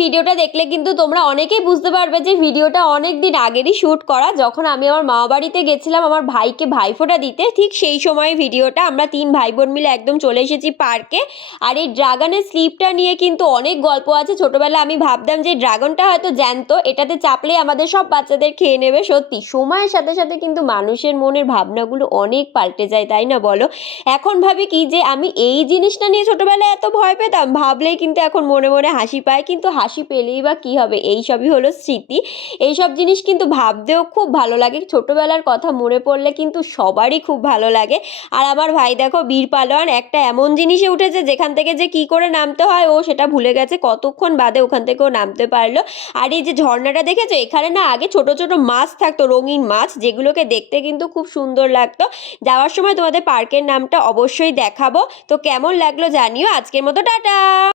ভিডিওটা দেখলে কিন্তু তোমরা অনেকেই বুঝতে পারবে যে ভিডিওটা অনেক দিন আগেরই শ্যুট করা, যখন আমি আমার মামা বাড়িতে গেছিলাম আমার ভাইকে ভাইফোঁটা দিতে। ঠিক সেই সময় ভিডিওটা, আমরা 3 ভাই বোন মিলে একদম চলে এসেছি পার্কে। আর এই ড্রাগনের স্লিপটা নিয়ে কিন্তু অনেক গল্প আছে। ছোটোবেলায় আমি ভাবতাম যে ড্রাগনটা হয়তো জ্যান্ত, এটাতে চাপলেই আমাদের সব বাচ্চাদের খেয়ে নেবে। সত্যি সময়ের সাথে সাথে কিন্তু মানুষের মনের ভাবনাগুলো অনেক পাল্টে যায়, তাই না বলো? এখন ভাবি কি যে আমি এই জিনিসটা নিয়ে ছোটোবেলায় এত ভয় পেতাম, ভাবলেই কিন্তু এখন মনে মনে হাসি পায়। কিন্তু হাসি পেলেই বা কী হবে, এই সবই হলো স্মৃতি। এইসব জিনিস কিন্তু ভাবতেও খুব ভালো লাগে। ছোটোবেলার কথা মনে পড়লে কিন্তু সবারই খুব ভালো লাগে। আর আমার ভাই দেখো বীর পালোয়ান, একটা এমন জিনিসে উঠেছে যেখান থেকে যে কী করে নামতে হয় ও সেটা ভুলে গেছে, কতক্ষণ বাদে ওখান থেকেও নামতে পারলো। আর এই যে ঝর্ণাটা দেখেছো, এখানে না আগে ছোট ছোট মাছ থাকতো, রঙিন মাছ, যেগুলোকে দেখতে কিন্তু খুব সুন্দর লাগতো। যাওয়ার সময় তোমাদের পার্কের নামটা অবশ্যই দেখাবো। তো কেমন লাগলো জানিও। আজকের মতো টাটা।